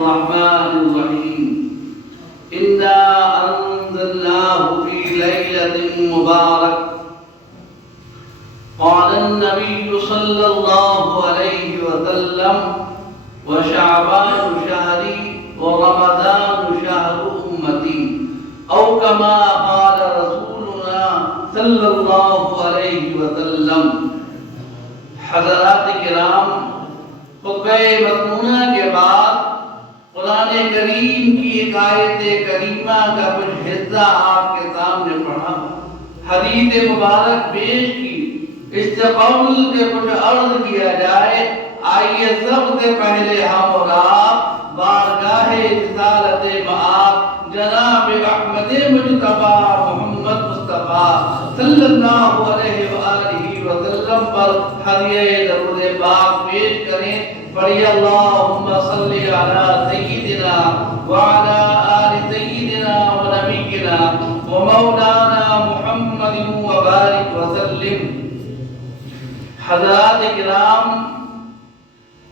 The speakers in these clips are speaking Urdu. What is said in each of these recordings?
الرحمن الرحيم إنا أنزلناه في ليلة مبارك قال النبي صلى الله عليه وسلم وشعبان شهري ورمضان شهر أمتي أو كما قال رسولنا صلى الله عليه وسلم. حضرات کرام، خطبہ مضمونہ کے بعد قرآن کریم کی ایک آیت کریمہ کا کچھ حصہ آپ کے سامنے پڑھا، حدیث مبارک پیش کی، استقبال کے کچھ عرض کیا جائے. آئیے سب سے پہلے ہم اور آپ بارگاہ رسالت مآب جناب احمد مجتبی محمد مصطفیٰ صلی اللہ علیہ وآلہ وسلم پر ہدیہ درود پاک پیش کریں. پڑھیے اللہم صلی علی سیدنا وعلی آل سیدنا ونبینا ومولانا محمد وبارک وسلم. حضرات کرام،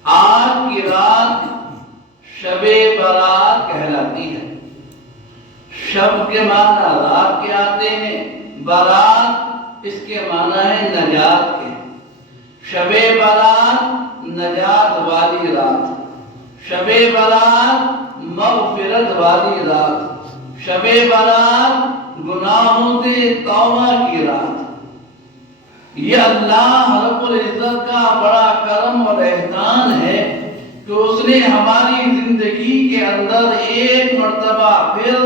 آج کی رات شب برات کہلاتی ہے. شب کے معنی رات کے آتے ہیں، برات اس کے معنی ہے نجات کے. شب برات نجات والی رات، شب برات مغفرت والی رات، شب برات گناہوں سے توبہ کی رات. یہ اللہ رب العزت کا بڑا کرم اور احسان ہے کہ اس نے ہماری زندگی کے اندر ایک مرتبہ پھر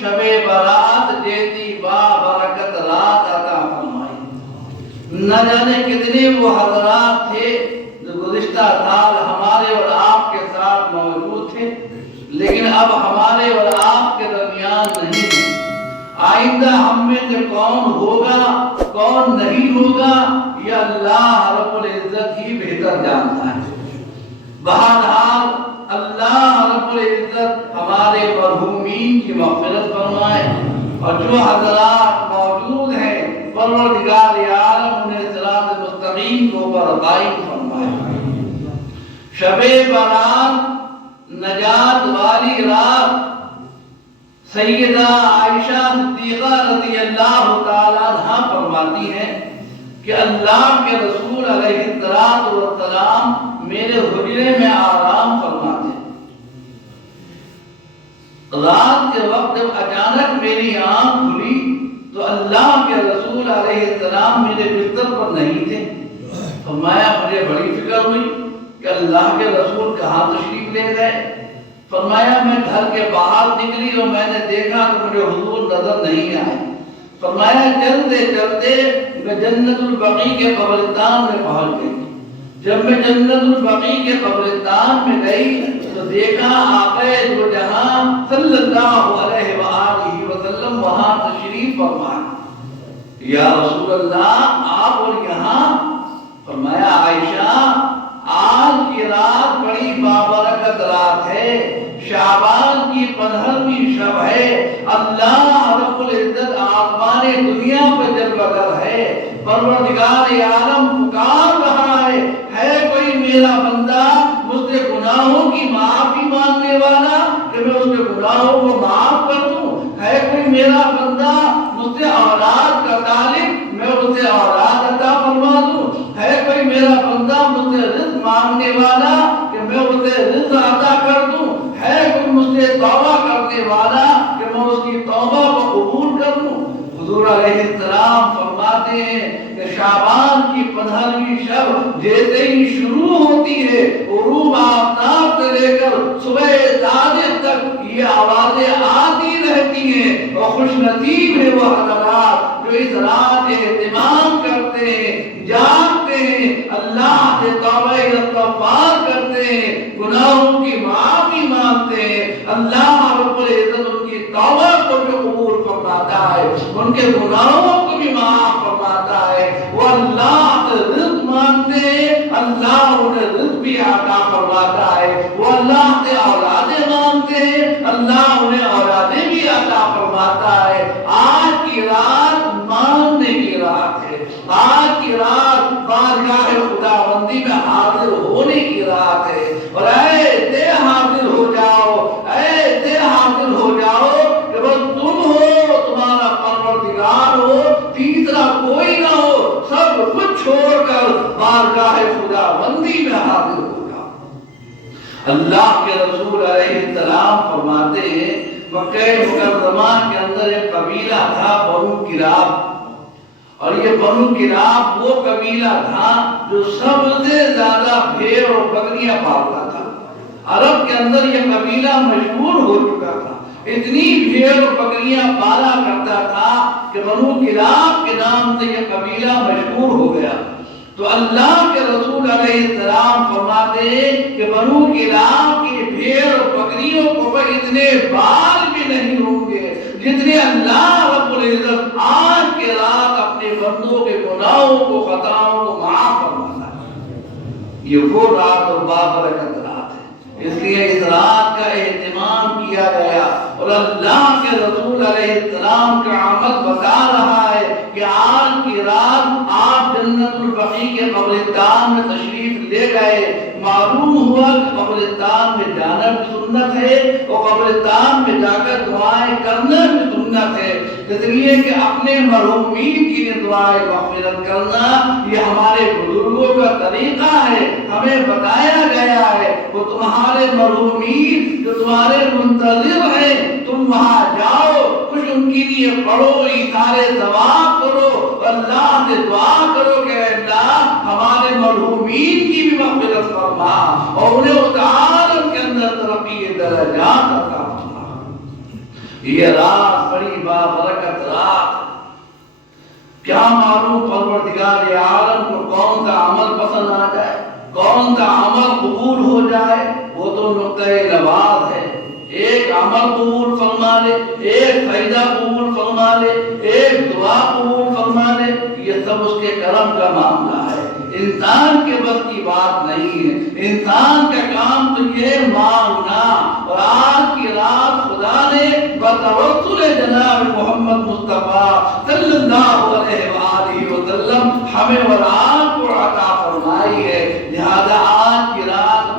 شب برات جیسی بابرکت رات عطا فرمائی. نہ جانے کتنے وہ حضرات تھے جو گزشتہ سال ہمارے اور آپ کے ساتھ موجود تھے، لیکن اب ہمارے اور آپ کے درمیان نہیں ہیں. آئندہ ہم میں سے کون ہوگا کون نہیں ہوگا یہ اللہ رب العزت ہی بہتر جانتا ہے. بہرحال اللہ رب العزت ہمارے مرحومین کی مغفرت فرمائے، اور جو حضرات موجود ہیں پروردگار عالم انہیں صراط مستقیم کو پر قائم فرمائے. شب برات نجات والی رات. سیدہ عائشہ صدیقہ رضی اللہ تعالیٰ عنہا فرماتی ہیں کہ اللہ کے رسول علیہ السلام میرے حجرے میں آرام فرماتے. رات کے وقت جب اچانک میری آنکھ کھلی تو اللہ کے رسول علیہ السلام میرے بستر پر نہیں تھے. فرمایا مجھے بڑی فکر ہوئی کہ اللہ کے رسول کہاں تشریف لے گئے. فرمایا میں گھر کے باہر نکلی اور میں نے دیکھا تو مجھے حضور نظر نہیں آئے. فرمایا چلتے چلتے میں جنت البقیع کے قبرستان میں پہنچ گئی. جب میں جنت البقیع کے قبرستان میں گئی تو دیکھا آقا دو جہاں صلی اللہ علیہ وآلہ وسلم وہاں تشریف فرما. یا رسول اللہ آپ اور یہاں؟ فرمایا عائشہ آج کی رات بڑی بابرکت رات ہے، شعبان کی 15ویں شب ہے. اللہ رب العزت آسمان دنیا پہ جلوہ گر ہے. پروردگار عالم پکار رہا ہے کوئی میرا بندہ مجھ سے گناہوں کی معافی مانگنے والا کہ میں اس کے گناہوں کو معاف کر دوں؟ ہے کوئی میرا بندہ مجھ سے اولاد کا طالب میں اسے اولاد عطا فرما دوں؟ ہے کوئی میرا بندہ مجھ سے رزق مانگنے والا کہ میں اسے رزق عطا کر دوں؟ ہے کوئی مجھ سے توبہ کرنے والا کہ میں اس کی توبہ کو قبول کر لوں؟ حضور علیہ السلام فرماتے ہیں کہ شعبان کی 15ویں شب جیسے ہی شروع ہوتی ہے غروب آفتاب سے لے کر صبح صادق تک یہ آوازیں آتی رہتی ہیں. اور خوش نصیب ہے وہ حضرات جو اس رات اہتمام کرتے ہیں، جاگتے ہیں، اللہ سے توبہ استغفار کرتے ہیں، گناہوں کی معافی مانگتے ہیں. اللہ رب العزت ان کی توبہ کو بھی قبول فرماتا ہے، ان کے گناہوں کو بھی معاف فرماتا ہے. وہ اللہ سے رزق مانگتے ہیں، اللہ انہیں رزق بھی عطا فرماتا ہے. وہ اللہ سے اولادیں مانگتے ہیں، اللہ انہیں اولادیں بھی عطا فرماتا ہے. آج کی رات مانگنے کی رات ہے. آج کی رات بارگاہ خداوندی میں حاضر ہونے کی رات ہے. اور ایسے حاضر ہو جاؤ اللہ کے رسول علیہ السلام فرماتے ہیں مکہ مکرمہ کے اندر ایک قبیلہ تھا بنو کلاب، اور یہ بنو کلاب وہ قبیلہ تھا جو سب سے زیادہ بھیڑ اور بکریاں پالتا تھا۔ عرب کے اندر یہ قبیلہ مشہور ہو چکا تھا، اتنی بھیڑ اور بکریاں پالا کرتا تھا کہ بنو کلاب کے نام سے یہ قبیلہ مشہور ہو گیا۔ تو اللہ کے رسول علیہ السلام فرماتے ہیں کہ بنو کلاب کی بھیڑ اور بکریوں کو اتنے بال بھی نہیں ہوں گے جتنے اللہ رب العزت آج کے رات اپنے بندوں کے گناہوں کو خطاؤں کو معاف فرماتا ہے۔ یہ وہ رات اور بابرکت رات ہے، اس لیے اس رات کا اہتمام کیا گیا، اور اللہ کے رسول علیہ السلام کا عمل بتا رہا ہے کہ آج کی رات آپ جنت البقیع کے قبرستان میں تشریف لے گئے۔ معلوم ہوا کہ قبرستان میں جانا بھی سنت ہے اور قبرستان میں جا کر دعائیں کرنا بھی سنت ہے، اس لیے کہ اپنے مرحومین کی دعائیں مغفرت کرنا یہ ہمارے بزرگوں کا طریقہ ہے، ہمیں بتایا گیا ہے۔ وہ تمہارے مرحومین جو تمہارے منتظر ہیں، تم وہاں جاؤ، کچھ ان کے لیے پڑھو، ایثار ثواب کرو، اللہ سے دعا کرو کہ اللہ ہمارے مرحومین کی بھی مغفرت فرما اور انہیں اس عالم کے اندر ترقی درجات عطا فرما۔ یہ رات بڑی بابرکت رات، کیا معلوم پروردگار عالم کو کون سا عمل پسند آ جائے، کون سا عمل قبول ہو جائے، وہ تو نقطۂ نواز ہے۔ ایک عمل قبول فرما لے، ایک سجدہ قبول فرما لے، ایک دعا قبول فرما لے، یہ سب اس کے کرم کا معاملہ ہے، انسان کے بس کی بات نہیں ہے۔ انسان کا کام تو یہ مانگنا، اور آج کی رات خدا نے بتوسل جناب محمد مصطفیٰ صلی اللہ علیہ وآلہ وسلم ہمیں اور آپ کو عطا فرمائی ہے، لہذا آج کی رات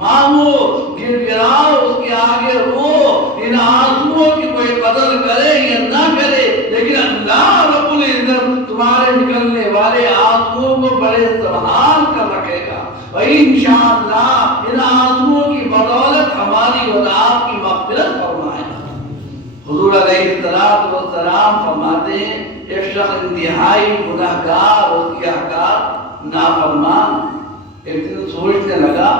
مانگو، گر گراؤ، اس کے آگے رو، ان آنسوؤں کی کوئی قدر کرے یا نہ کرے، لیکن اللہ رب العزت تمہارے نکلنے والے آنسوؤں کو بڑے سنبھال کر رکھے گا، اور انشاءاللہ ان آنسوؤں کی بدولت ہماری اور آپ کی مغفرت فرمائے گا۔ حضور علیہ السلام فرماتے ہیں ایک شخص انتہائی گناہگار اور سیاہکار نافرمان ایک دن سوچنے لگا،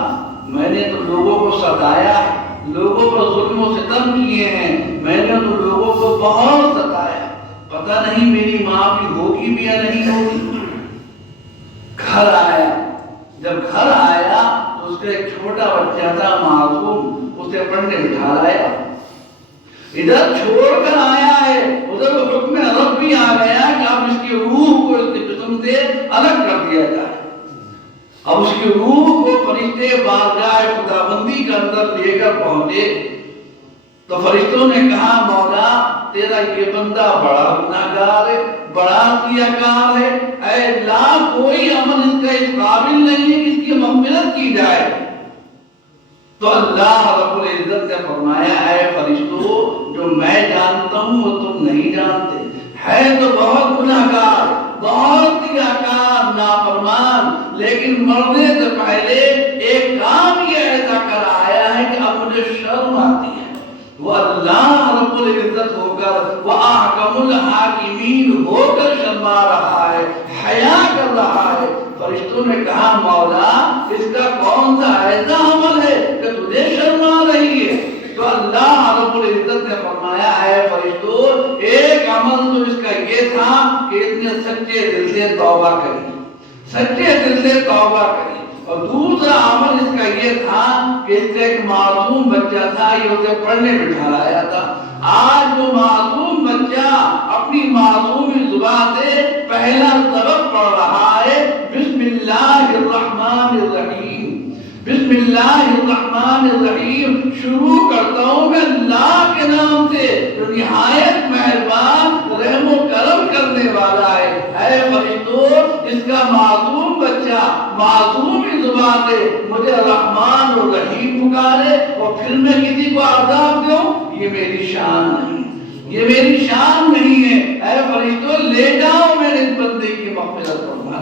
میں نے تو لوگوں کو ستایا ہے، لوگوں پر ظلم و ستم کیے ہیں، میں نے تو لوگوں کو بہت ستایا، پتہ نہیں میری معافی ہوگی بھی یا نہیں ہوگی۔ گھر آیا، جب گھر آیا تو اس کا ایک چھوٹا بچہ تھا معصوم، اسے پڑھنے بٹھا لایا، ادھر چھوڑ کر آیا ہے، ادھر وہ حکم رب بھی آ گیا کہ اب اس کی روح کو اس کے جسم سے الگ کر دیا جائے۔ اب اس کی روح کو فرشتے بارگاہ خداوندی کے اندر لے کر پہنچے تو فرشتوں نے کہا مولا تیرا یہ بندہ بڑا گناہگار ہے، بڑا سیاہکار ہے، اے اللہ کوئی عمل اس کا اس قابل نہیں ہے کہ اس کی مغفرت کی جائے۔ تو اللہ رب العزت نے فرمایا اے فرشتوں جو میں جانتا ہوں وہ تم نہیں جانتے، ہے تو بہت گناہگار، بہت سیاہکار، نافرمان، لیکن مرنے سے پہلے ایک کام یہ ایسا کر آیا ہے کہ اب مجھے شرم آتی ہے۔ وہ اللہ رب العزت ہو کر، وہ احکم الحاکمین ہو کر شرما رہا ہے، حیا کر رہا ہے۔ فرشتوں نے کہا مولا اس کا کون سا ایسا عمل ہے کہ تجھے شرما رہی ہے؟ تو اللہ رب العزت نے فرمایا اے فرشتوں ایک عمل تو اس کا یہ تھا کہ اس نے سچے دل سے توبہ کری، سچے دل سے توبہ کری، اور دوسرا عمل اس کا یہ تھا کہ اس کا ایک معصوم بچہ تھا، یہ اسے پڑھنے بٹھا لایا تھا۔ آج وہ معصوم بچہ اپنی معصومی زبان سے پہلا سبق پڑھ رہا ہے، بسم اللہ الرحمن الرحیم، بسم اللہ الرحمن الرحیم، شروع کرتا ہوں میں اللہ کے نام سے جو نہایت مہربان رحم و کرم کرنے والا ہے۔ اے فرشتوں اس کا معصوم بچہ معصومی زبان سے مجھے رحمان اور رحیم پکارے اور پھر میں کسی کو عذاب دوں، یہ میری شان نہیں، یہ میری شان نہیں ہے۔ اے فرشتوں لے جاؤ میرے اس بندے کی مغفرت فرما۔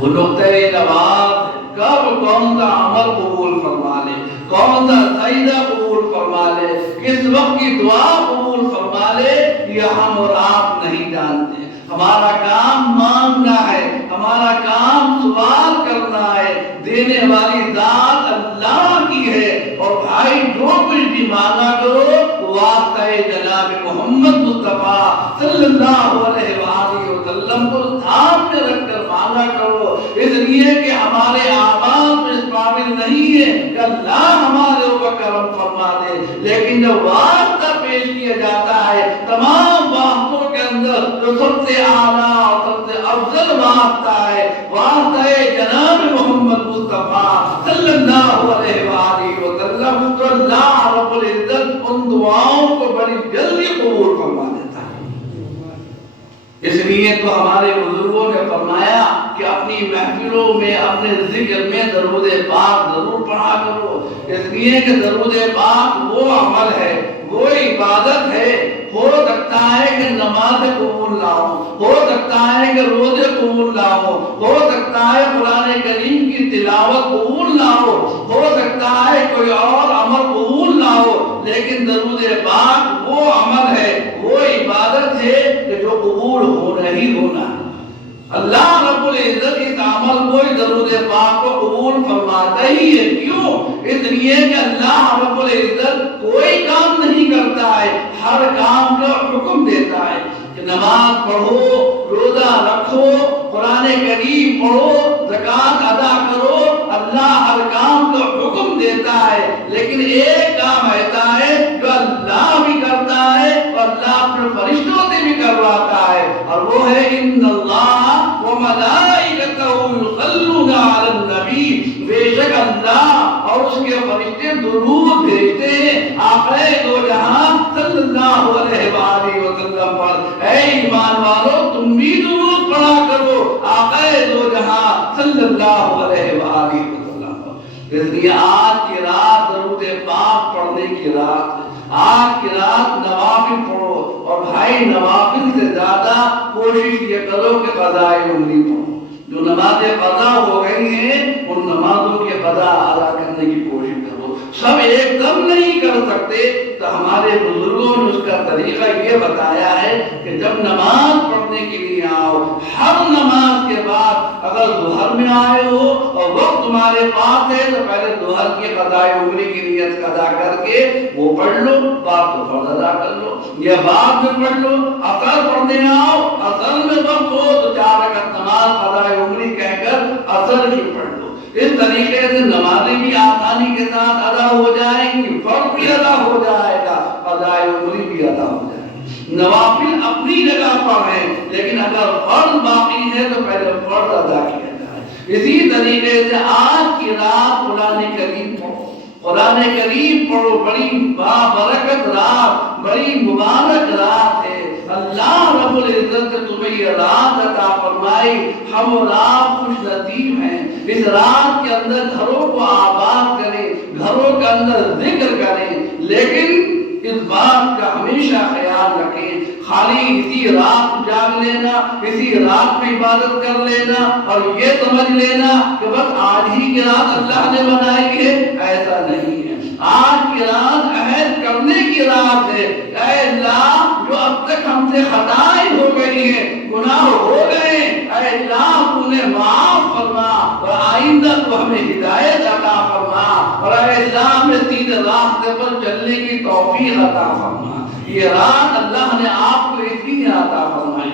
وہ نقطۂ نواز کب کون سا عمل قبول فرما لے، کون سا سجدہ قبول فرما لے، کس وقت کی دعا قبول فرما لے، یہ ہم اور آپ نہیں جانتے۔ ہمارا کام مانگنا ہے، ہمارا کام سوال کرنا ہے، دینے والی ذات اللہ کی ہے۔ اور بھائی جو کچھ بھی مانگا کرو واسطہ جناب محمد مصطفیٰ صلی اللہ علیہ وآلہ وسلم کو سامنے رکھ کر مانگا کرو، اس لیے کہ ہمارے اعمال میں اس قابل نہیں ہے کہ اللہ ہمارے اوپر کرم فرما دے، لیکن جب واسطہ پیش کیا جاتا ہے تمام واسطوں کے اندر جو سب سے اعلیٰ اور سب سے افضل واسطہ ہے واسطہ جناب محمد مصطفیٰ صلی اللہ علیہ وآلہ وسلم، تو اللہ رب العزت ان دعاؤں کو بڑی جلدی قبول فرما دیتا ہے۔ اس لیے تو ہمارے بزرگوں نے فرمایا کہ اپنی محفلوں میں اپنے ذکر میں درود پاک ضرور پڑھا کرو، اس لیے کہ درود پاک وہ عمل ہے، وہ عبادت ہے۔ ہو سکتا ہے کہ نماز قبول نہ ہو سکتا ہے کہ روزے قبول نہ ہو سکتا ہے قرآن کریم کی تلاوت قبول نہ ہو سکتا ہے کوئی اور عمل قبول نہ ہو، لیکن درود پاک وہ عمل ہے، وہ عبادت ہے کہ جو قبول ہونا ہی ہونا ہے۔ اللہ رب العزت اس عمل کو درود پاک کو قبول فرماتا ہی ہے، کیوں؟ اس لیے کہ اللہ رب العزت کوئی کام نہیں کرتا ہے، ہر کام کا حکم دیتا ہے کہ نماز پڑھو، روزہ رکھو، قرآن کریم پڑھو، زکوٰۃ ادا کرو، اللہ ہر کام کا حکم دیتا ہے، لیکن ایک کام ایسا ہے جو اللہ بھی کرتا ہے اور اللہ اپنے فرشتوں سے بھی کرواتا ہے، اور وہ ہے ان اللہ وملائکتہ یصلون علی النبی، بے شک اللہ اور اس کے فرشتے درود بھیجتے ہیں آقا دو جہاں صلی اللہ علیہ وآلہ وسلم پر۔ اے ایمان والو تم بھی درود پڑھا کرو آقا دو جہاں صلی اللہ علیہ وآلہ وسلم پر۔ اس لیے آج کی رات درود پاک پڑھنے کی رات، آج کی رات نوافل پڑھو، اور بھائی نوافل سے زیادہ کوشش یہ کرو کہ قضائے عمری پڑھو۔ جو نمازیں قضا ہو گئی ہیں ان نمازوں کے قضا ادا کرنے کی کوشش کرو۔ سب ایک دم نہیں کر سکتے تو ہمارے بزرگوں نے اس کا طریقہ یہ بتایا ہے کہ جب نماز پڑھنے کے لیے آؤ، ہر نماز کے بعد اگر ظہر میں آئے ہو اور وقت تمہارے پاس ہے تو پہلے ظہر کی قضائے عمری کی نیت ادا کر کے وہ پڑھ لو، بعد تو فرض ادا کر لو، یا بعد میں پڑھ لو۔ اثر پڑھنے آؤ، اثر میں وقت ہو تو 4 رکعت نماز قضائے عمری کہہ کر اثر ہی پڑھ لو۔ اس طریقے سے نمازیں بھی آسانی کے ساتھ ادا ہو جائیں گی، فرض بھی ادا ہو جائے گا، قضائے عمری بھی ادا ہو جائے گی۔ نوافل اپنی جگہ پر ہیں، لیکن اگر فرض باقی ہے تو پہلے فرض ادا کیا جائے۔ اسی طریقے سے آج کی رات قرآن کریم پڑھو، قرآن کریم پڑھو، بڑی بابرکت رات، بڑی مبارک رات ہے۔ اللہ رب العزت نے تمہیں یہ رات عطا فرمائی، ہم اور آپ خوش نصیب ہیں۔ اس رات کے اندر گھروں کو آباد کریں، گھروں کے اندر ذکر کریں، لیکن اس بات کا ہمیشہ خیال رکھیں خالی اسی رات جاگ لینا، اسی رات میں عبادت کر لینا اور یہ سمجھ لینا کہ بس آج ہی کی رات اللہ نے بنائی ہے، ایسا نہیں ہے۔ آج کی رات عہد کرنے کی رات ہے۔ اے اللہ جو اب تک ہم سے خطائیں ہو گئی ہیں، گناہ ہو گئے، اے اللہ تو نے معاف فرما اور آئندہ تو ہمیں ہدایت عطا فرما، اور اے اللہ ہمیں سیدھے راستے پر چلنے کی توفیق عطا فرما۔ یہ رات اللہ نے آپ کو اس لیے عطا فرمائی،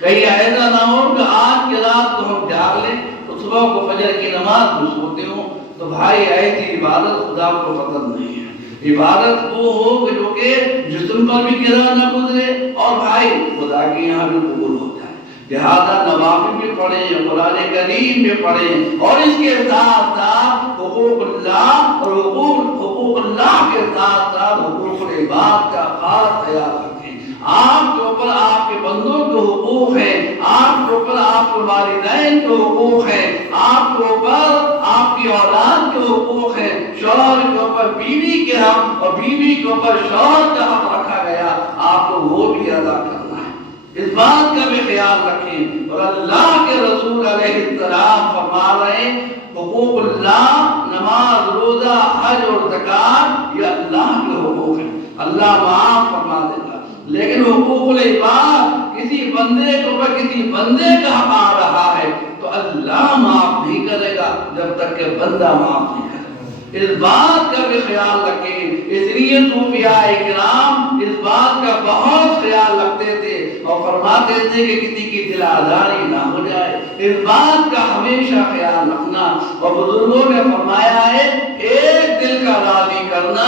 کہیں ایسا نہ ہو کہ آج کی رات کو ہم جاگ لیں تو صبح کو فجر کی نماز میں سوتے ہوں، تو بھائی ایسی عبادت خدا کو پسند نہیں ہے۔ عبادت وہ ہو کہ جو کہ جسم پر بھی گرا نہ گزرے اور بھائی خدا کے یہاں بھی قبول ہو جائے۔ لہذا نوافل بھی پڑھیں، قرآن کریم بھی پڑھیں، اور اس کے ساتھ ساتھ حقوق اللہ اور حقوق اللہ کے ساتھ ساتھ حقوق العباد کا خاص خیال رکھیں۔ آپ کے اوپر آپ کے بندوں کے حقوق ہیں، آپ کے اوپر آپ کے والدین کے حقوق ہیں، آپ کے اوپر آپ کی اولاد کے حقوق ہیں، شوہر کے اوپر بیوی کے حق اور بیوی کے اوپر شوہر کا حق رکھا گیا، آپ کو وہ بھی ادا کرنا ہے۔ اس بات کا بھی خیال رکھیں۔ اور اللہ کے رسول علیہ السلام فرما رہے ہیں حقوق اللہ، نماز، روزہ، حج اور زکات یہ اللہ کے حقوق ہیں، اللہ معاف فرما دے گا۔ لیکن حقوق العباد، کسی بندے کو کسی بندے کا حق آ رہا ہے تو اللہ معاف نہیں کرے گا جب تک کہ بندہ معاف نہیں کرے گا۔ اس بات کا بھی خیال رکھیں۔ اس لیے صوفیاء کرام اس بات کا بہت خیال رکھتے تھے اور فرماتے تھے کہ کسی کی دل آزاری نہ ہو جائے، اس بات کا ہمیشہ خیال رکھنا۔ اور بزرگوں نے فرمایا ہے ایک دل کا راضی کرنا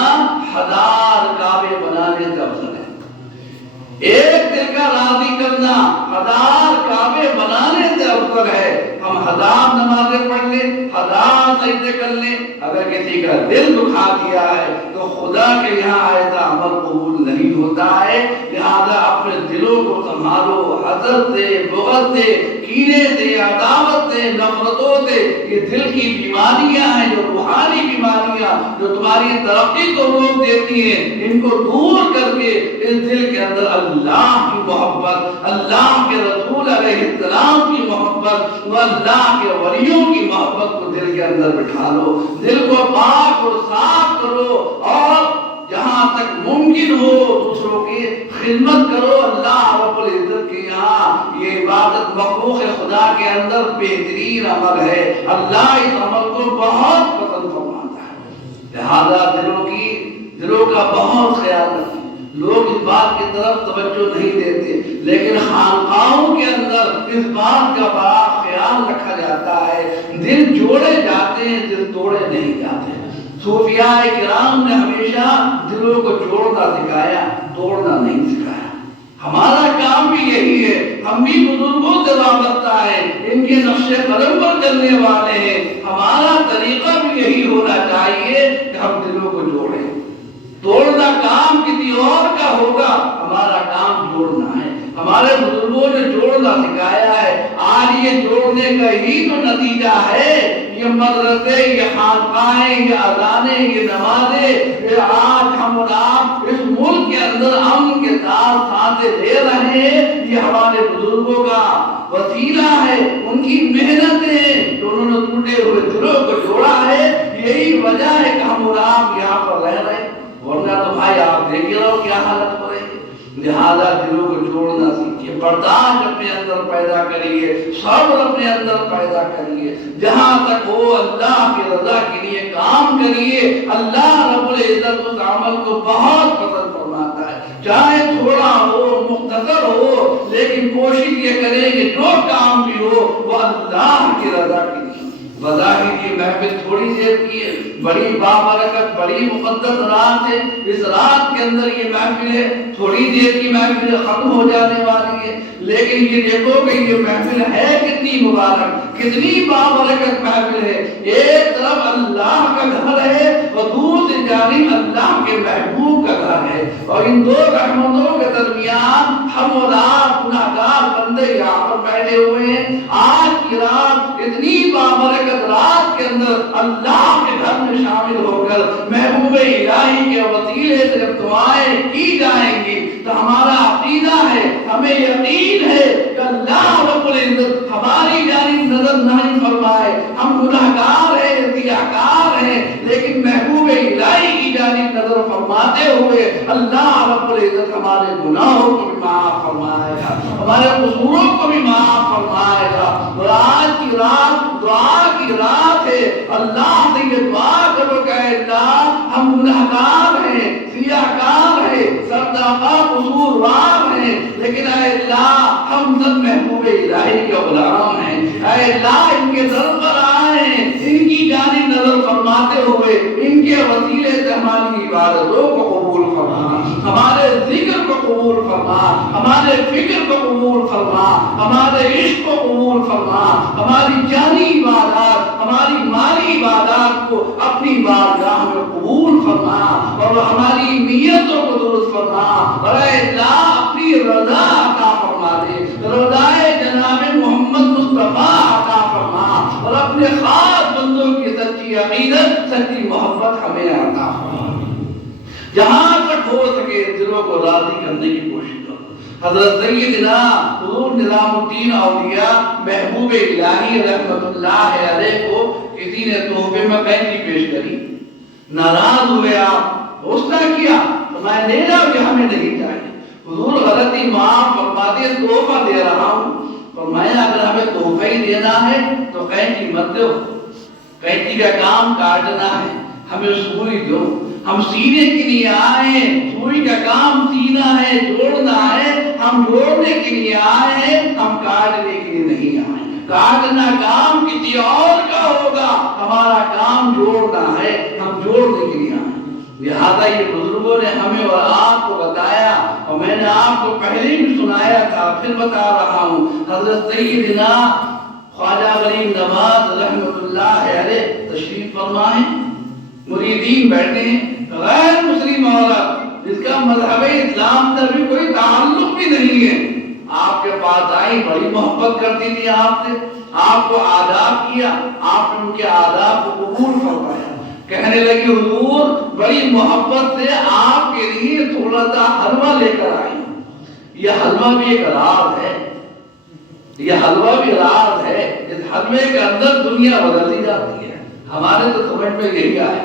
1000 کعبے بنانے سے افضل ہے۔ ایک دل کا راضی کرنا 1000 کعبے بنانے سے افضل ہے۔ ہم 1000 نمازیں پڑھ لیں، 1000 سجدے کر لیں، اگر کسی کا دل دکھا دیا ہے تو خدا کے یہاں ایسا عمل قبول نہیں ہوتا ہے۔ لہذا اپنے دلوں کو سنبھالو، حسد سے، بغض سے، کینے سے، عداوت سے، نفرتوں سے، یہ دل کی بیماریاں ہیں، جو روحانی بیماریاں جو تمہاری ترقی کو روک دیتی ہیں، ان کو دور کر کے اس دل کے اندر اللہ کی محبت، اللہ کے رسول علیہ السلام کی محبت، وہ اللہ کے ولیوں کی محبت کو دل کے اندر بٹھا لو، دل کو پاک اور صاف کرو، اور جہاں تک ممکن ہو دوسروں کی خدمت کرو۔ اللہ رب العزت کے یہاں یہ عبادت مخلوق خدا کے اندر بہترین عمل ہے، اللہ اس عمل کو بہت پسند فرماتا ہے۔ لہذا دلوں کا بہت خیال رکھیں۔ لوگ اس بات کی طرف توجہ نہیں دیتے، لیکن خانقاہوں کے اندر اس بات کا بڑا خیال رکھا جاتا ہے۔ دل جوڑے جاتے ہیں، دل توڑے نہیں جاتے۔ صوفیاء کرام نے ہمیشہ دلوں کو جوڑنا سکھایا، توڑنا نہیں سکھایا۔ ہمارا کام بھی یہی ہے، ہم بھی بزرگوں سے وابستہ ہیں، ان کے نقش قدم پر چلنے والے ہیں۔ ہمارا طریقہ بھی یہی ہونا چاہیے کہ ہم دلوں کو جوڑیں۔ توڑنا کام کسی اور کا ہوگا، ہمارا کام جوڑنا ہے۔ ہمارے بزرگوں نے جوڑنا سکھایا ہے۔ آج یہ جوڑنے کا ہی تو نتیجہ ہے، یہ مدرسے، یہ خانقاہیں، یہ اذانیں، یہ نمازیں، یہ آج ہم اور آپ اس ملک کے اندر امن کے ساتھ سانسیں لے رہے ہیں، یہ ہمارے بزرگوں کا وسیلہ ہے، ان کی محنتیں جو انہوں نے ٹوٹے ہوئے دلوں کو جوڑا ہے، یہی وجہ ہے کہ ہم اور آپ یہاں پر رہ رہے ہیں۔ ورنہ تو بھائی آپ دیکھ رہو کیا حالت ہو رہی ہے۔ لہذا دلوں کو جوڑنا سیکھیے، برداشت اپنے اندر پیدا کریے، صبر اپنے اندر پیدا کریے، جہاں تک ہو اللہ کی رضا کے لیے کام کریے۔ اللہ رب العزت اس عمل کو بہت پسند فرماتا ہے، چاہے تھوڑا ہو، مختصر ہو، لیکن کوشش یہ کریں کہ جو کام بھی ہو وہ اللہ کی رضا کے لیے۔ بظاہر یہ محفل تھوڑی دیر کی ہے، بڑی بابرکت، بڑی مقدس رات ہے، اس رات کے اندر یہ محفل ہے، تھوڑی دیر کی محفل ختم ہو جانے والی ہے، لیکن یہ دیکھو کہ یہ محفل ہے کتنی مبارک، کتنی بابرکت محفل ہے۔ ایک طرف اللہ کا گھر ہے اور دوسری جانب اللہ کے محبوب کا گھر ہے، اور ان دو رحمتوں کے درمیان ہم اور آپ گناہگار بندے یہاں پر بیٹھے ہوئے ہیں۔ آج کی رات اتنی بابرکت رات کے اندر اللہ کے گھر میں شامل ہو کر محبوب الہی کے وسیلے سے جب دعائیں کی جائیں گی تو ہمارا عقیدہ ہے، ہمیں یقین ہے کہ اللہ رب العزت ہماری جانب نظر نہیں فرمائے۔ ہم گناہگار ہیں، ریاکار ہیں، لیکن محبوب الہی کی جانب نظر فرماتے ہوئے اللہ رب العزت ہمارے گناہوں کو بھی معاف فرمائے گا، ہمارے قصوروں کو بھی معاف فرمائے گا۔ اور آج کی رات دعا کی رات ہے، اللہ سے یہ دعا کرو کہ اے اللہ ہم گناہگار ہیں، ریاکار ہیں، سرتاپا قصوروار ہیں، لیکن اے اللہ ہم سب محبوب الہی کے غلام ہیں۔ اے اللہ ان کے در پر آئے ہیں، ان کی جانب نظر فرماتے ہوئے ان کے وسیلے سے ہماری عبادتوں کو قبول فرما، ہمارے ذکر کو قبول فرما، ہمارے فکر کو قبول فرما، ہمارے عشق کو قبول فرما، ہماری جانی عبادات، ہماری مالی عبادات کو اپنی بارگاہ میں قبول فرما، اور ہماری نیتوں کو درست فرما، اور اے اللہ اپنی رضا عطا فرما دے، رضائے جناب محمد مصطفیٰ عطا فرما، اور اپنے خاص بندوں کی سچی عقیدت، سچی محبت ہمیں عطا فرما۔ جہاں تک ہو سکے دلوں کو راضی کرنے کی کوشش کرو۔ حضرت سیدنا حضور نظام الدین اولیاء محبوب الہی رحمت اللہ علیہ کو کسی نے تحفے میں کینچی پیش کری، ناراض ہوئے آپ، غصہ کیا، میں لینا بھی ہمیں نہیں چاہیے۔ حضور غلطی معاف فرماتے تحفہ دے رہا ہوں، فرمایا اگر ہمیں تحفہ ہی دینا ہے تو کینچی مت دو، کینچی کا کام کاٹنا ہے، ہمیں سوئی دو، ہم سینے کے لیے آئے، سوئی کا کام سینا ہے، جوڑنا ہے، ہم جوڑنے کے لیے آئے ہیں، ہم کاٹنے کے لیے نہیں آئے۔ کاٹنا کام کسی اور کا ہوگا، ہمارا کام جوڑنا ہے، ہم جوڑنے کے لیے آئے۔ لہذا یہ بزرگوں نے ہمیں اور آپ کو بتایا، اور میں نے آپ کو پہلے بھی سنایا تھا، پھر بتا رہا ہوں، حضرت سیدنا خواجہ غریب نواز رحمت اللہ علیہ تشریف فرمائیں، مریدین بیٹھے ہیں، غیر مسلم عورت جس کا مذہب اسلام سے بھی کوئی تعلق بھی نہیں ہے، آپ کے پاس آئی، بڑی محبت کرتی تھی آپ سے، آپ کو آداب کیا، آپ نے ان کے آداب کو قبول فرمایا، کہنے لگی حضور بڑی محبت سے آپ کے لیے تھوڑا سا حلوہ لے کر آئی۔ یہ حلوہ بھی ایک راز ہے، یہ حلوہ بھی راز ہے، اس حلوے کے اندر دنیا بدلتی جاتی ہے۔ ہمارے تو سمجھ میں یہی آئے،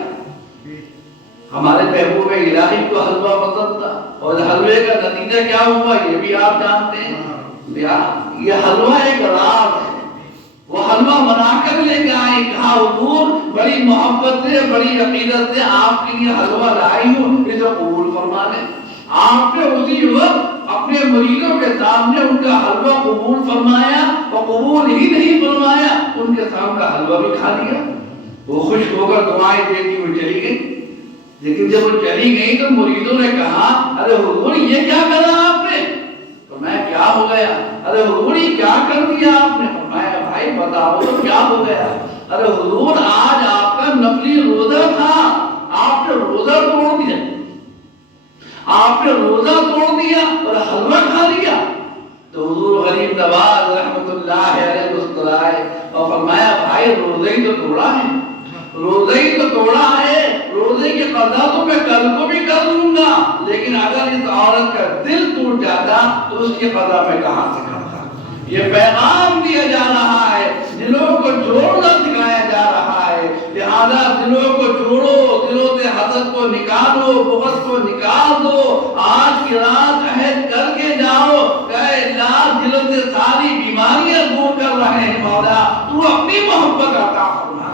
ہمارے محبوب الہی کو حلوہ پسند تھا، اور حلوے کا نتیجہ کیا ہوا یہ بھی آپ جانتے ہیں۔ یہ حلوہ ایک راز ہے، وہ حلوہ بنا کر لے کے آئے، کہا حضور بڑی محبت سے بڑی عقیدت سے آپ کے لیے حلوہ لائی ہوں، اسے قبول فرما لیں۔ آپ نے اسی وقت اپنے مریدوں کے سامنے ان کا حلوہ قبول فرمایا، اور قبول ہی نہیں فرمایا، ان کے سامنے کا حلوہ بھی کھا لیا۔ وہ خوش ہو کر دعائیں دیتی ہوئی چلی گئی، لیکن جب وہ چلی گئی تو مریدوں نے کہا ارے حضور یہ کیا کرا آپ نے؟ فرمایا کیا ہو گیا؟ ارے حضور یہ کیا کر دیا آپ نے؟ فرمایا بھائی بتاؤ تو کیا ہو گیا؟ ارے حضور آج آپ کا نفلی روزہ تھا، آپ نے روزہ توڑ دیا، آپ نے روزہ توڑ دیا اور حلوہ کھا لیا۔ تو حضور غریب نواز رحمت اللہ علیہ مسکرائے اور فرمایا بھائی روزہ ہی تو توڑا ہے، روزہ ہی تو توڑا ہے، روزے کی قضا تو میں کل کو بھی کر لوں گا، لیکن اگر اس عورت کا دل ٹوٹ جاتا تو اس کی قضا میں کہاں سے کرتا۔ یہ پیغام دیا جا رہا ہے، دلوں کو جوڑنا سکھایا جا رہا ہے، لہذا دلوں کو جوڑو، دلوں سے حسد کو نکالو، بغض کو نکال دو۔ آج کی رات عہد کر کے جاؤ کہ اللہ دلوں سے ساری بیماریاں دور کر رہے ہیں، مولا تو اپنی محبت عطا فرما۔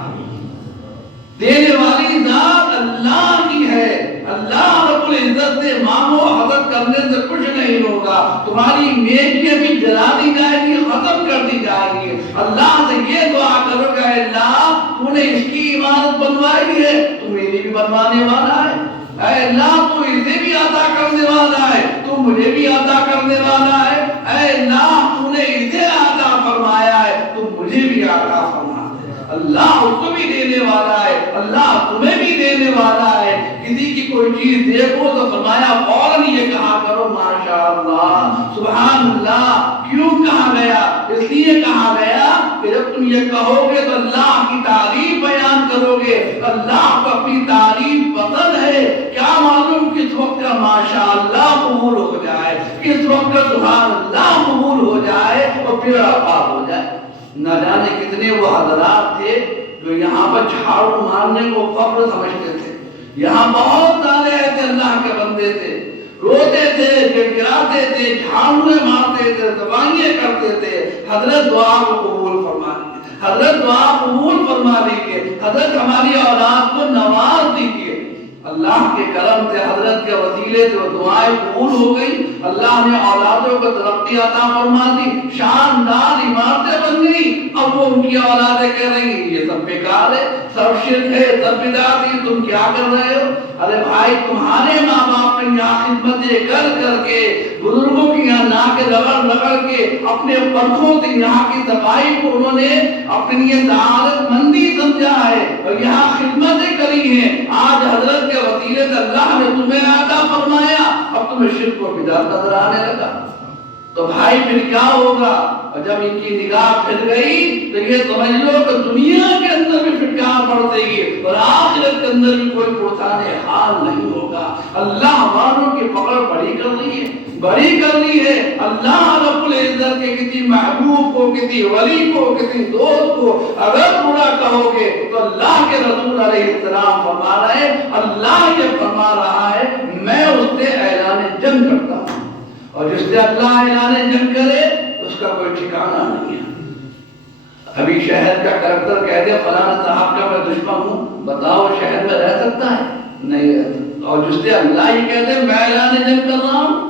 دینے والی ذات اللہ کی ہے، اللہ رب العزت سے مانگو، حسد کرنے سے کچھ نہیں ہوگا، تمہاری نیکیاں بھی جلا دی جائے گی، ختم کر دی جائے گی۔ اللہ سے یہ دعا کرو کہ اللہ تو نے اس کی عمارت بنوائی ہے، تو میری بھی بنوانے والا ہے، اے اللہ تو اسے بھی عطا کرنے والا ہے، تو مجھے بھی عطا کرنے والا ہے، اے اللہ تو نے اسے عطا فرمایا ہے، تو مجھے بھی عطا فرما۔ اللہ اس کو بھی دینے والا ہے، اللہ تمہیں بھی دینے والا ہے۔ کسی کی کوئی چیز دیکھو تو فرمایا فوراً یہ کہا کرو ماشاءاللہ سبحان اللہ۔ کیوں کہا گیا؟ اس لیے کہا گیا کہ جب تم یہ کہو گے تو اللہ کی تعریف بیان کرو گے، اللہ کو اپنی تعریف پسند ہے۔ کیا معلوم کس وقت کا ماشاءاللہ قبول ہو جائے، کس وقت کا سبحان اللہ قبول ہو جائے اور پھر آباد ہو جائے۔ نہ جانے کتنے وہ حضرات تھے جو یہاں پر جھاڑو مارنے کو فخر سمجھتے تھے۔ یہاں بہت سارے ایسے اللہ کے بندے تھے، روتے تھے، گڑگڑاتے تھے، جھاڑویں مارتے تھے، دعائیں کرتے تھے، حضرت دعا کو قبول فرما لیجیے، حضرت دعا قبول فرما لیجیے، حضرت ہماری اولاد کو نواز دیجیے۔ اللہ کے کرم سے حضرت کے وسیلے سے وہ دعائیں قبول ہو گئی، اللہ نے اولادوں کو ترقی عطا فرما دی، شاندار عمارتیں بن گئی۔ اب وہ ان کی اولادیں کہہ رہی ہیں یہ سب بیکار ہے، سب شرک ہے، سب بدعت ہے، تم کیا کر رہے ہو؟ ارے بھائی تمہارے ماں باپ نے یہاں خدمتیں کر کر کے، بزرگوں کی یہاں ناک رگڑ رگڑ کے، اپنے پرکھوں سے یہاں کی صفائی کو انہوں نے اپنی لیے سعادت مندی سمجھا ہے اور یہاں خدمتیں کری ہیں۔ آج حضرت کے وسیلے سے اللہ نے تمہیں عطا فرمایا، اب تمہیں شرک و بدعت نظر آنے لگا۔ تو بھائی پھر کیا ہوگا؟ اور جب ان کی نگاہ پھر گئی تو یہ سمجھ لو کہ دنیا کے اندر بھی پھٹکار پڑ جائے گی اور آخرت کے اندر بھی کوئی پہنچانے حال نہیں ہوگا۔ اللہ والوں کی پکڑ بڑی کر رہی ہے، بڑی کر لی ہے۔ اللہ رب العزت کے کسی محبوب کو، کسی ولی کو، کسی دوست کو اگر برا کہو گے تو اللہ کے رسول علیہ السلام فرما رہے ہیں، اللہ یہ فرما رہا ہے میں اس سے اعلان جنگ کرتا ہوں، اور جس سے اللہ اعلان جنگ کرے اس کا کوئی ٹھکانہ نہیں ہے۔ ابھی شہر کا کریکٹر کہہ دے فلاں صاحب کا میں دشمن ہوں، بتاؤ شہر میں رہ سکتا ہے؟ نہیں رہتا۔ اور جس سے اللہ ہی کہہ دے میں اعلان جنگ کر رہا ہوں،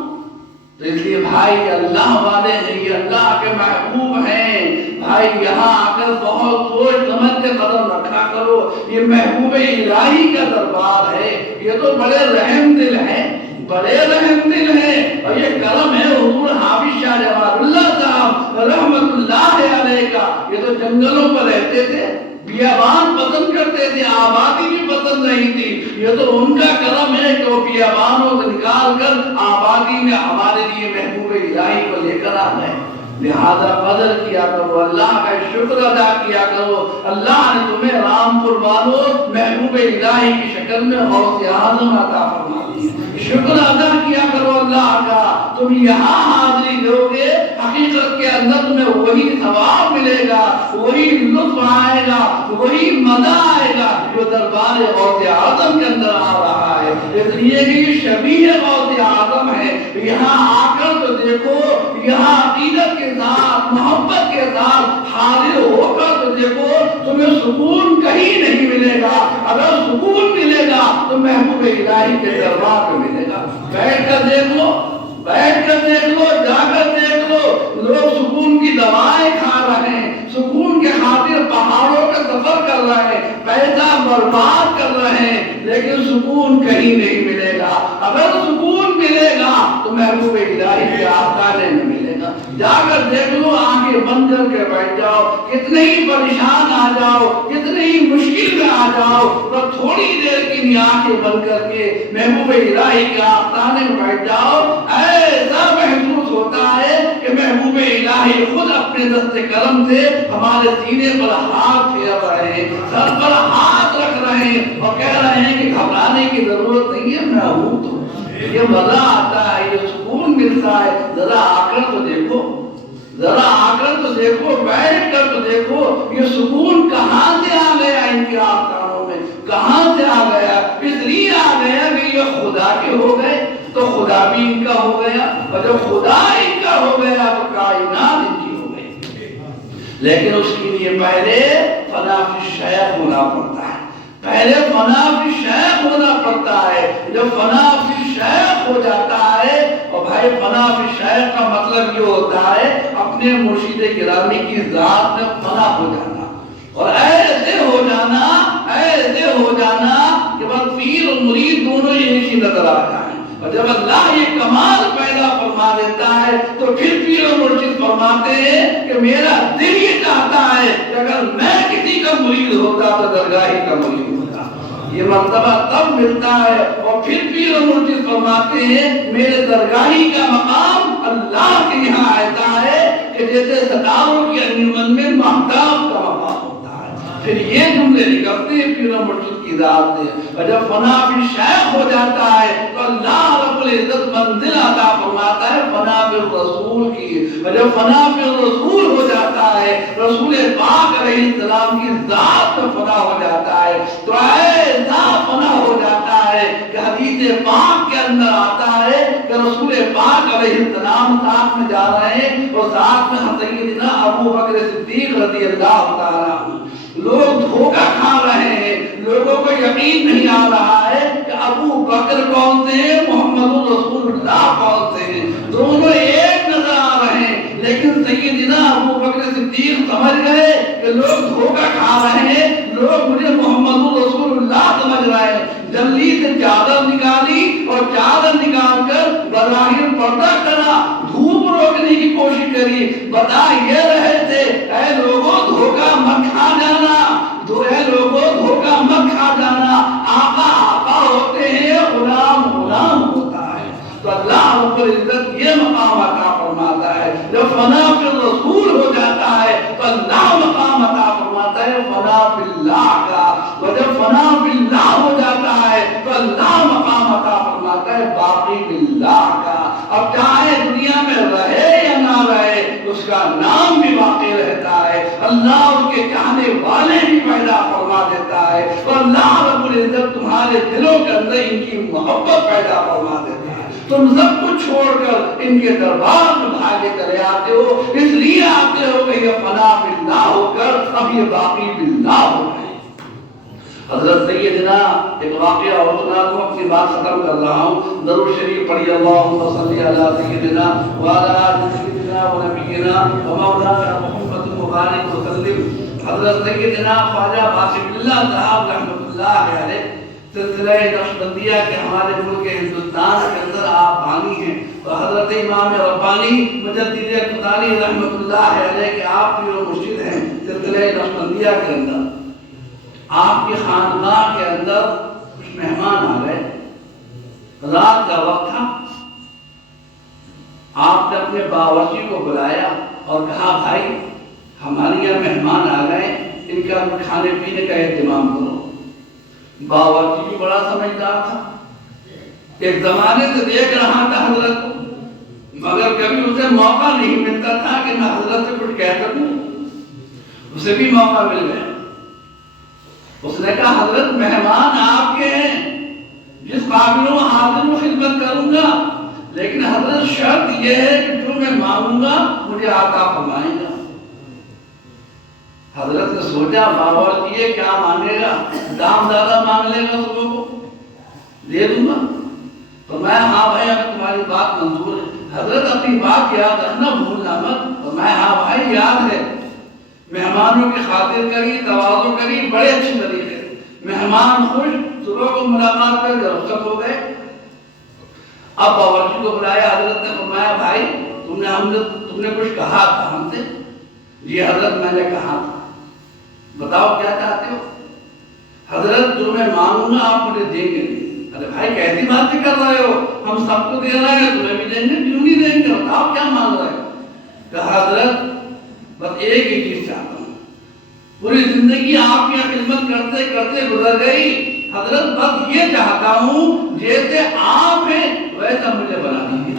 تو اس لیے بھائی اللہ والے ہیں، یہ اللہ کے محبوب ہیں۔ بھائی یہاں آ کر بہت سوچ سمجھ کے قدم رکھا کرو، یہ محبوب الہی کا دربار ہے، یہ تو بڑے رحم دل ہیں، بڑے رحم دل ہیں، اور یہ کرم ہے حضور حافظ شاہ جواد اللہ صاحب رحمت اللہ علیہ کا۔ یہ تو جنگلوں پر رہتے تھے، بیابان پسند کرتے تھے، آبادی بھی پسند نہیں تھی۔ یہ تو ان کا کرم ہے کہ وہ بیابانوں سے نکال کر آبادی میں ہمارے لیے محبوب الہی کو لے کر آ گئے۔ لہذا قدر کیا کرو، اللہ کا شکر ادا کیا کرو، اللہ نے تمہیں رام پور والوں محبوب الہی کی شکل میں غوث اعظم عطا فرما دی۔ شکر ادا کیا کرو اللہ کا، تم یہاں حاضری دو گے، حقیقت کے اندر تمہیں وہی ثواب ملے گا، وہی لطف آئے گا، وہی مزہ آئے گا جو دربار غوث اعظم کے اندر آ رہا ہے۔ اس لیے کہ یہ شبیہ غوث اعظم ہے، یہاں آ کر تو دیکھو، یہاں عقیدت کے ساتھ محبت کے ساتھ حاضر ہو کر تو دیکھو، تمہیں سکون کہیں نہیں ملے گا۔ اگر سکون ملے گا تو محبوب الہی کے دربار میں ملے گا۔ بیٹھ کر دیکھ لو، بیٹھ کر دیکھ لو، جا کر دیکھ لو، لوگ سکون کی دوائیں کھا رہے ہیں، سکون کے خاطر پہاڑوں کا سفر کر رہے ہیں، پیسہ برباد کر رہے ہیں، لیکن سکون کہیں نہیں ملے گا۔ اگر سکون ملے گا تو محبوب الہی کے آستانے میں ملے گا۔ جا کر دیکھ لو، آنکھیں بند کر کے بیٹھ جاؤ، کتنے ہی پریشان آ جاؤ، کتنے ہی مشکل میں آ جاؤ، پر تھوڑی دیر کے لیے آنکھیں بند کر کے محبوب الہی کے آستانے میں بیٹھ جاؤ، ایسا محسوس ہوتا ہے کہ محبوب الہی خود اپنے دست کرم سے ہمارے سینے پر ہاتھ پھیر رہے ہیں، سر پر ہاتھ رکھ رہے ہیں اور کہہ رہے ہیں کہ گھبرانے کی ضرورت نہیں ہے، میں ہوں۔ تو یہ مزہ آتا ہے، یہ سکون ملتا ہے۔ ذرا آ کر تو دیکھو، ذرا آ کر تو دیکھو، بیٹھ کر تو دیکھو، یہ سکون کہاں سے آ گیا ان کے آستانوں میں، کہاں سے آ گیا؟ اس لیے آ گیا کہ یہ خدا کے ہو گئے تو خدا بھی ان کا ہو گیا، اور جب خدا ان کا ہو گیا تو کائنات ان کی ہو گئی۔ لیکن اس کے لیے پہلے فنا فی الشیخ ہونا پڑتا ہے، پہلے فنا فی الشیخ ہونا پڑتا ہے۔ جب فنا فی الشیخ ہو جاتا ہے، اور بھائی فنا فی الشیخ کا مطلب یہ ہوتا ہے اپنے مرشد گرامی کی ذات میں فنا ہو جانا، اور ایسے ہو جانا، ایسے ہو جانا کہ بس پیر اور مرید دونوں ہی ایسی نظر آ جائیں۔ اور جب اللہ یہ کمال پیدا فرما دیتا ہے تو پھر پیر و مرشد فرماتے ہیں کہ میرا دل یہ چاہتا ہے کہ اگر میں کسی کا مرید ہوتا تو درگاہی کا مرید ہوتا۔ یہ مرتبہ تب ملتا ہے، اور پھر پیر و مرشد فرماتے ہیں میرے درگاہی کا مقام اللہ کے یہاں ایسا ہے کہ جیسے ستاروں کے انجمن میں مہتاب کا مقام ہوتا ہے۔ پھر یہ جملے نکلتے ہیں پیر و مرشد کی ذات سے، اور جب فنا فی الشیخ ہو جاتا ہے تو اللہ رب العزت منزل عطا فرماتا ہے فنا فی الرسول کی، اور جب فنا فی الرسول ہو جاتا ہے، رسول پاک علیہ السلام کی ذات میں فنا ہو جاتا ہے، تو ایسا فنا ہو جاتا ہے کہ حدیث پاک کے اندر آتا ہے کہ رسول پاک علیہ السلام ساتھ میں جا رہے ہیں، اور ساتھ میں سیدنا ابو بکر صدیق رضی اللہ تعالیٰ عنہ۔ لوگ دھوکہ کھا رہے ہیں، لوگوں کو یقین نہیں آ رہا ہے کہ ابو بکر کون سے ہیں، محمد رسول اللہ کون سے ہیں، دونوں ایک نظر آ رہے ہیں، لیکن سیدنا ابو بکر صدیق سمجھ گئے کہ لوگ دھوکہ کھا رہے ہیں، لوگ مجھے محمد رسول اللہ سمجھ رہے ہیں۔ جلدی سے چادر نکالی اور چادر نکال کر بظاہر پردہ کرا، دھوپ روکنے کی کوشش کری، بتا یہ رہے تھے اے لوگوں دھوکہ مت کھا جانا، اے لوگوں دھوکہ مت کھا جانا، آقا آقا ہوتے ہیں، غلام غلام ہوتا ہے۔ تو اللہ رب العزت یہ مقام عطا فرماتا ہے جب فنا فی الرسول ہو جاتا ہے تو اللہ مقام عطا فرماتا ہے فنا فی اللہ کا، اور جب فنا فی اللہ ہو جاتا ہے تو اللہ مقام عطا فرماتا ہے باقی باللہ کا۔ اب چاہے دنیا میں رہے یا نہ رہے اس کا نام بھی باقی رہتا ہے، اللہ اس کے چاہنے والے بھی پیدا فرما دیتا ہے، اور اللہ رب العزت تمہارے دلوں کے اندر ان کی محبت پیدا فرما دیتا ہے۔ تم سب کچھ چھوڑ کر ان کے دربار میں بھاگے چلے آتے ہو، اس لیے آتے ہو کہ یہ فنا باللہ ہو کر اب یہ باقی باللہ ہو گئے۔ حضرت سیدنا ایک واقعہ اور سنا دوں، اپنی بات ختم کر رہا ہوں۔ درود شریف پڑھی، اللہم صلی علی سیدنا وعلی آل سیدنا و نبینا و مولانا محمد مبارک وسلم۔ حضرت سیدنا خواجہ باسم اللہ صاحب رحمۃ اللہ علیہ سلسلہ نقشبندیہ کے ہمارے ملک ہندوستان کے اندر آپ بانی ہیں، اور حضرت امام ربانی مجدد اقتداری رحمۃ اللہ علیہ کے آپ بھی مرشد ہیں سلسلہ نقشبندیہ کے اندر۔ آپ کی خانقاہ کے اندر کچھ مہمان آ گئے، رات کا وقت تھا، آپ نے اپنے باورچی کو بلایا اور کہا بھائی ہمارے یہاں مہمان آ گئے، ان کا کھانے پینے کا اہتمام کرو۔ باورچی بھی بڑا سمجھدار تھا، ایک زمانے سے دیکھ رہا تھا حضرت کو، مگر کبھی اسے موقع نہیں ملتا تھا کہ میں حضرت سے کچھ کہہ سکوں، اسے بھی موقع مل گیا۔ اس نے کہا حضرت مہمان آپ کے ہیں، جس قابل و حاضر و خدمت کروں گا، لیکن حضرت شرط یہ ہے کہ جو میں مانگوں گا مجھے عطا فرمائیں گا۔ حضرت نے سوچا باورچی ہے کیا مانگے گا، دام زیادہ مانگ لے گا صبح کو، دے دوں گا۔ تو میں ہاں بھائی اگر تمہاری بات منظور ہے، حضرت اپنی بات یاد رکھنا بھولنا مت۔ تو میں ہاں بھائی یاد ہے، مہمانوں کی خاطر کری، تواضع کری، بڑے اچھی طریقے سے، مہمان خوش، صبح کو ملاقات کر کے رخصت ہو گئے۔ اب باورچی کو بلایا، حضرت نے فرمایا بھائی تم نے کچھ کہا تھا ہم سے؟ جی حضرت میں نے کہا تھا، بتاؤ کیا چاہتے ہو؟ حضرت جو میں مانگوں گا آپ مجھے دیں گے نہیں۔ ارے بھائی کیسی باتیں کر رہے ہو، ہم سب کو دے رہے ہیں تمہیں بھی دیں گے، کیوں نہیں دیں گے، بتاؤ کیا مانگ رہے ہو؟ کہا حضرت بس ایک ہی چیز چاہتا ہوں، پوری زندگی آپ کی خدمت کرتے کرتے گزر گئی، حضرت بس یہ چاہتا ہوں جیسے آپ ہیں ویسا مجھے بنا دیجیے۔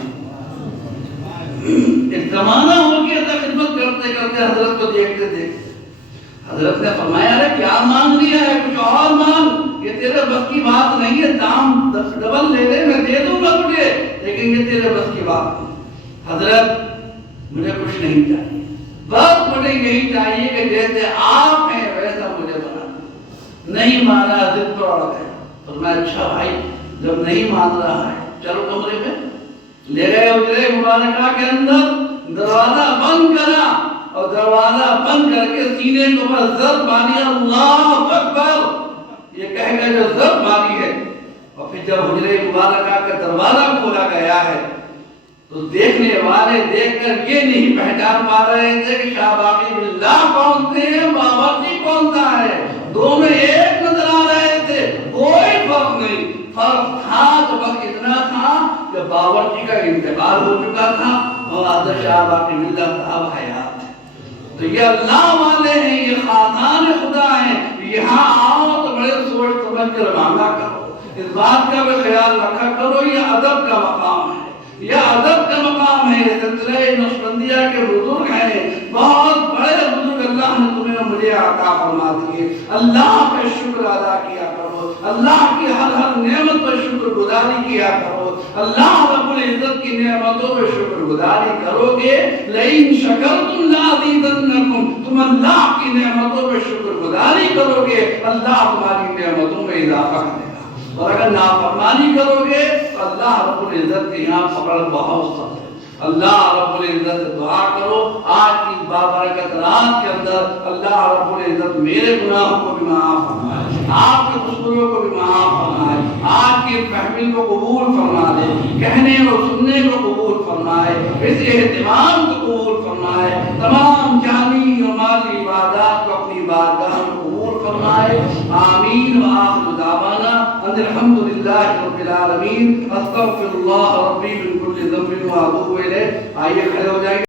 ایک زمانہ ہو گیا تھا خدمت کرتے کرتے حضرت کو دیکھتے دیکھتے، حضرت نے فرمایا ارے کیا مانگ لیا ہے، کچھ اور مانگ، یہ تیرے بس کی بات نہیں ہے، دام ڈبل لے لے میں دے دوں گا تجھے، لیکن یہ تیرے بس کی بات نہیں۔ حضرت مجھے کچھ نہیں چاہیے، بس مجھے یہی چاہیے کہ جیسے آپ ہیں ویسا مجھے بنا دو۔ نہیں مانا، ضد پر اڑ گیا۔ تو میں اچھا بھائی جب نہیں مان رہا ہے چلو کمرے میں لے گئے، حجرے مبارکہ کے اندر دروازہ بند کرا، اور دروازہ بند کر کے سینے کو بس ضرب ماری، اللہ اکبر یہ کہہ گئے جو ضرب ماری ہے۔ اور پھر جب حجرے مبارکہ کا دروازہ کھولا گیا ہے تو دیکھنے والے دیکھ کر یہ نہیں پہچان پا رہے تھے کہ شاہ باقی باللہ کون تھے، باورچی کون سا ہے، دونوں ایک نظر آ رہے تھے، کوئی فرق نہیں۔ فرق تھا تو بس اتنا تھا کہ باورچی کا انتقال ہو چکا تھا اور حضرت شاہ باقی باللہ صاحب حیات تھے۔ تو یہ اللہ والے ہیں، یہ خاندان خدا ہیں، یہاں آؤ تو بڑے سوچ سمجھ کر مانگا کرو، اس بات کا بھی خیال رکھا کرو یہ ادب کا مقام ہے، یہ ادب کا مقام ہے۔ سلسلہ نقشبندیہ کے بزرگ ہیں، بہت بڑے بزرگ، اللہ نے تمہیں مجھے عطا فرما دیے، اللہ کا شکر ادا کیا کرو، اللہ کی ہر ہر نعمت پر شکر گزاری کیا کرو، اللہ رب العزت کی نعمتوں پر شکر گزاری کرو گے، لئن شکرتم لازیدنکم، تم اللہ کی نعمتوں پر شکر گزاری کرو گے اللہ تمہاری نعمتوں میں اضافہ کرے گا، اور اگر نافرمانی کرو گے تو اللہ رب العزت کے یہاں پکڑ بہت سخت ہے۔ اللہ رب العزت سے دعا کرو آج کی بابرکت رات کے اندر اللہ رب العزت میرے گناہوں کو بھی معاف فرمائے، آپ کے قصوروں کو بھی معاف فرمائے، آپ کی فہمی کو قبول فرما دے، کہنے اور سننے کو قبول فرمائے، اس اہتمام کو قبول فرمائے، تمام جانی و مالی عبادات کو اپنی بارگاہ میں قبول فرمائے، آمین۔ وآخر دعوانا ان الحمدللہ رب العالمین، استغفر اللہ ربی من کل ذنب واتوب الیہ۔ آئیے کھڑے ہو جائیں۔